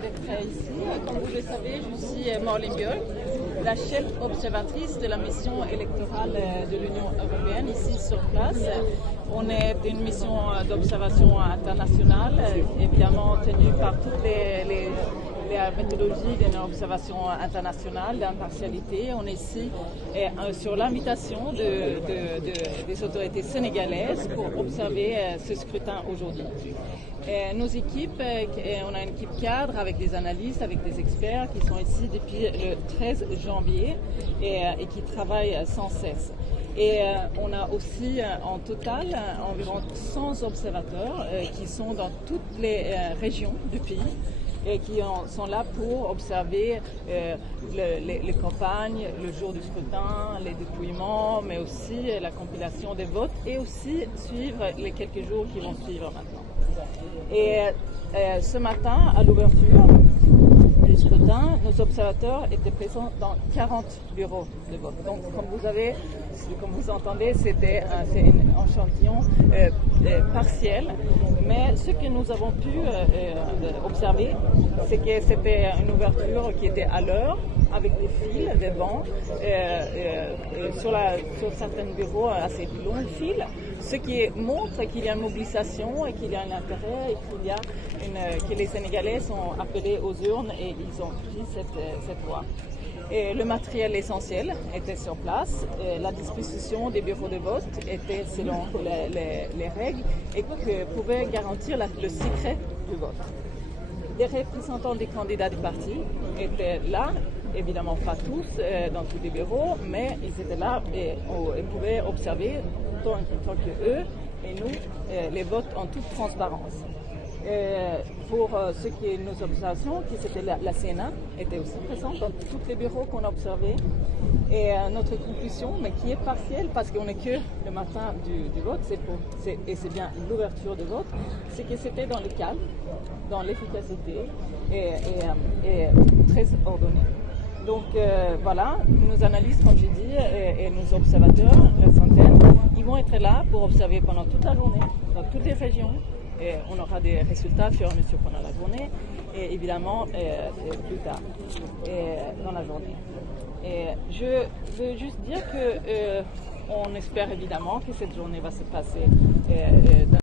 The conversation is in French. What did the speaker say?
d'être ici. Comme vous le savez, je suis Marleen Björk, la chef observatrice de la mission électorale de l'Union européenne ici sur place. On est une mission d'observation internationale, évidemment tenue par toutes les méthodologies d'une observation internationale, d'impartialité. On est ici sur l'invitation des autorités sénégalaises pour observer ce scrutin aujourd'hui. Nos équipes, on a une équipe cadre avec des analystes, avec des experts qui sont ici depuis le 13 janvier et qui travaillent sans cesse. Et on a aussi en total environ 100 observateurs qui sont dans toutes les régions du pays et qui sont là pour observer les campagnes, le jour du scrutin, les dépouillements, mais aussi la compilation des votes et aussi suivre les quelques jours qui vont suivre maintenant. Et ce matin, à l'ouverture du scrutin, nos observateurs étaient présents dans 40 bureaux de vote. Donc, comme vous entendez, c'est un échantillon partiel. Mais ce que nous avons pu observer, c'est que c'était une ouverture qui était à l'heure, avec des fils, des bancs, sur certains bureaux assez longs fils, ce qui montre qu'il y a une mobilisation et qu'il y a un intérêt et que les Sénégalais sont appelés aux urnes et ils ont pris cette voie. Et le matériel essentiel était sur place, la disposition des bureaux de vote était selon les règles et que pouvait garantir le secret du vote. Les représentants des candidats du parti étaient là, évidemment pas tous dans tous les bureaux, mais ils étaient là et pouvaient observer tant que eux et nous les votes en toute transparence. Pour ce qui est de nos observations, qui c'était la Sénat, était aussi présente dans tous les bureaux qu'on a observés. Et notre conclusion, mais qui est partielle parce qu'on n'est que le matin du vote, et c'est bien l'ouverture du vote, c'est que c'était dans le calme, dans l'efficacité et très ordonné. Donc voilà, nos analystes, comme j'ai dit, et nos observateurs, la centaine, ils vont être là pour observer pendant toute la journée, dans toutes les régions. Et on aura des résultats au fur et à mesure pendant la journée et évidemment plus tard dans la journée. Et je veux juste dire que on espère évidemment que cette journée va se passer